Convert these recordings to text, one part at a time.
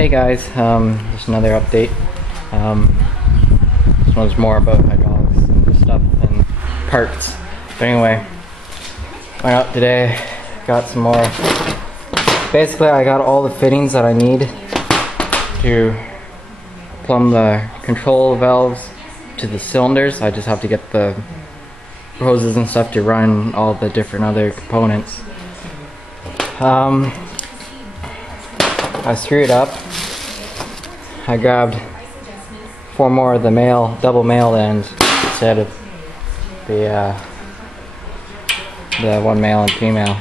Hey guys, just another update. This one's more about hydraulics and stuff and parts. But anyway, went out today, got some more. Basically, I got all the fittings that I need to plumb the control valves to the cylinders. I just have to get the hoses and stuff to run all the different other components. I screwed up. I grabbed 4 more of the double male ends instead of the one male and female.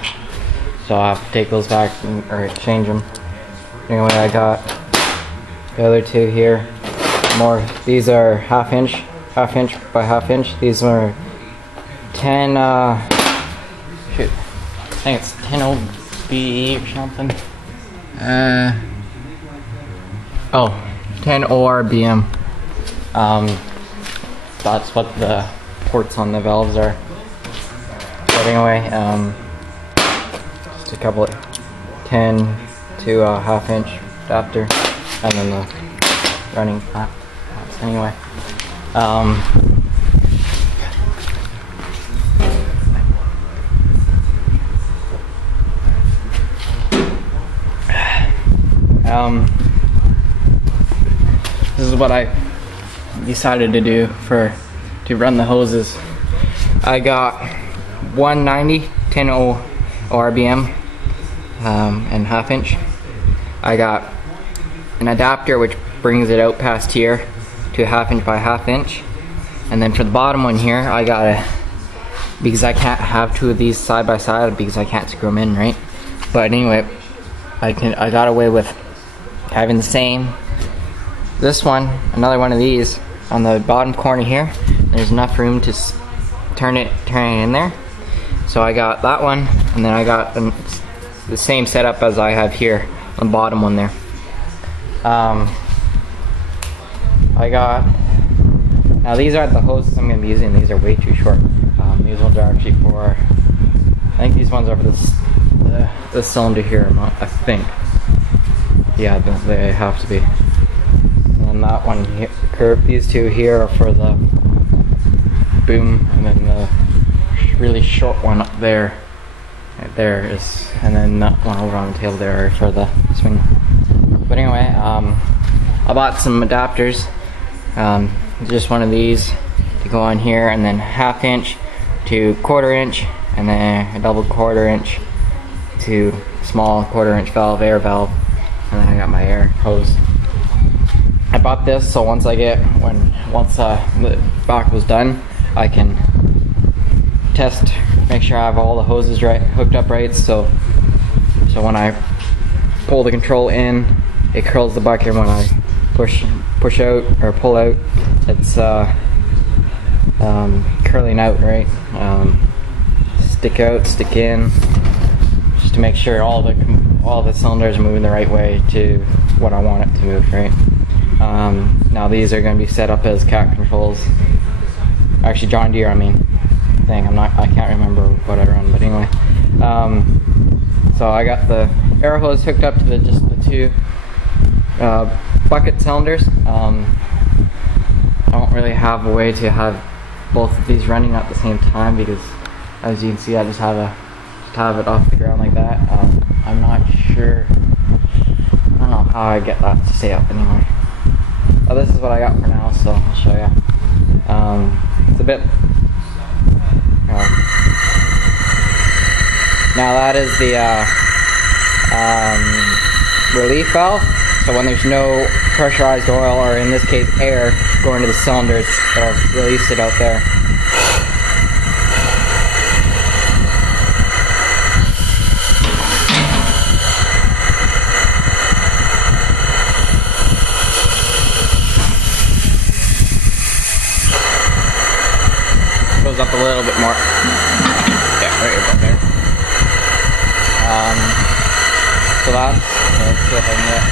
So I'll have to take those back or exchange them. Anyway, I got the other 2 here. More. These are half inch by half inch. These are 10. Shoot, I think it's 10 OBE or something. 10 ORBM. That's what the ports on the valves are. But anyway, just a couple of 10 to half inch adapter, and then the running flaps. Anyway, this is what I decided to do to run the hoses. I got 190 10 ORBM and half inch. I got an adapter which brings it out past here to half inch by half inch, and then for the bottom one here, I got because I can't have 2 of these side by side because I can't screw them in, right? But anyway, I got away with having the same. This one, another one of these on the bottom corner here. There's enough room to turn it in there. So I got that one, and then I got the same setup as I have here on the bottom one there. Now these aren't the hoses I'm going to be using. These are way too short. These ones are actually for, I think these ones are for the cylinder here, I think. Yeah, they have to be. And that one here, these 2 here are for the boom, and then the really short one up there, right there is, and then that one over on the tail there are for the swing. But anyway, I bought some adapters, just one of these to go on here, and then half inch to 1/4 inch, and then a double 1/4 inch to small 1/4 inch valve, air valve, and then I got my air hose. I bought this so once the back was done, I can test, make sure I have all the hoses hooked up right, so when I pull the control in, it curls the bucket. When I push out or pull out, it's curling out, right? Stick out, stick in, just to make sure all the cylinders are moving the right way to what I want it to move, right? Now these are going to be set up as cat controls. Actually, John Deere, I can't remember what I run, but anyway. So I got the air hose hooked up to just the 2 bucket cylinders. I don't really have a way to have both of these running at the same time because, as you can see, I just have it off the ground like that. I'm not sure. I don't know how I get that to stay up anyway. Well, this is what I got for now, so I'll show you. It's a bit. Now that is the relief valve. So when there's no pressurized oil, or in this case air, going to the cylinders, it'll release it out there. Goes up a little bit more. Yeah, right about there. So let's see if I can get.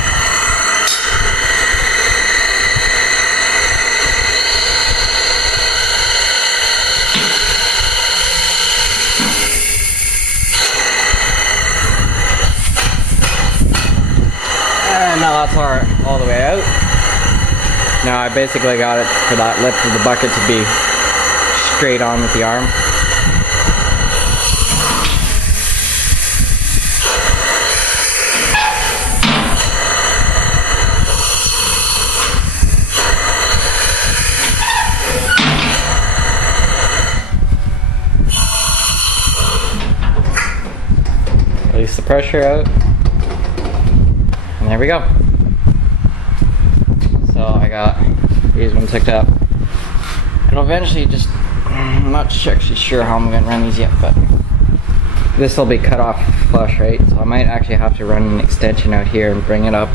now that's all the way out. Now I basically got it for that lip of the bucket to be straight on with the arm. Release the pressure out. And there we go. So I got these ones hooked up. And eventually just, I'm not actually sure how I'm going to run these yet, but this will be cut off flush, right? So I might actually have to run an extension out here and bring it up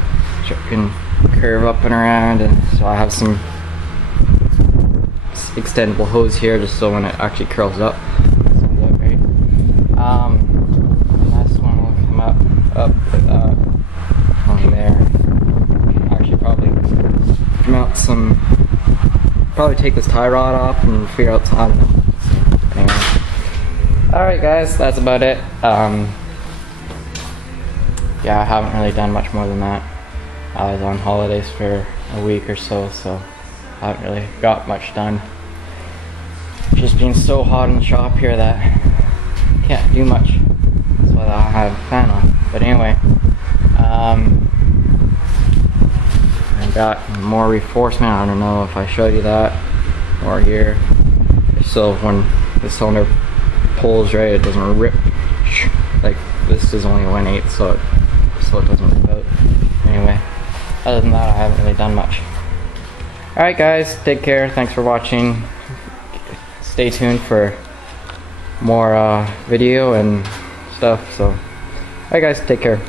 so it can curve up and around. And so I have some extendable hose here just so when it actually curls up. Right? This one will come up with on there. Actually probably mount some, probably take this tie rod off and figure out how to, anyway. Alright guys, that's about it. Yeah, I haven't really done much more than that. I was on holidays for a week or so, so I haven't really got much done. Just been so hot in the shop here that I can't do much. That's why I have a fan on. But anyway, I got more reinforcement. I don't know if I showed you that or here. So when the cylinder pulls right, it doesn't rip. Like this is only 1/8, so it doesn't rip out. Anyway, other than that, I haven't really done much. Alright guys, take care. Thanks for watching. Stay tuned for more video and stuff. So, alright guys, take care.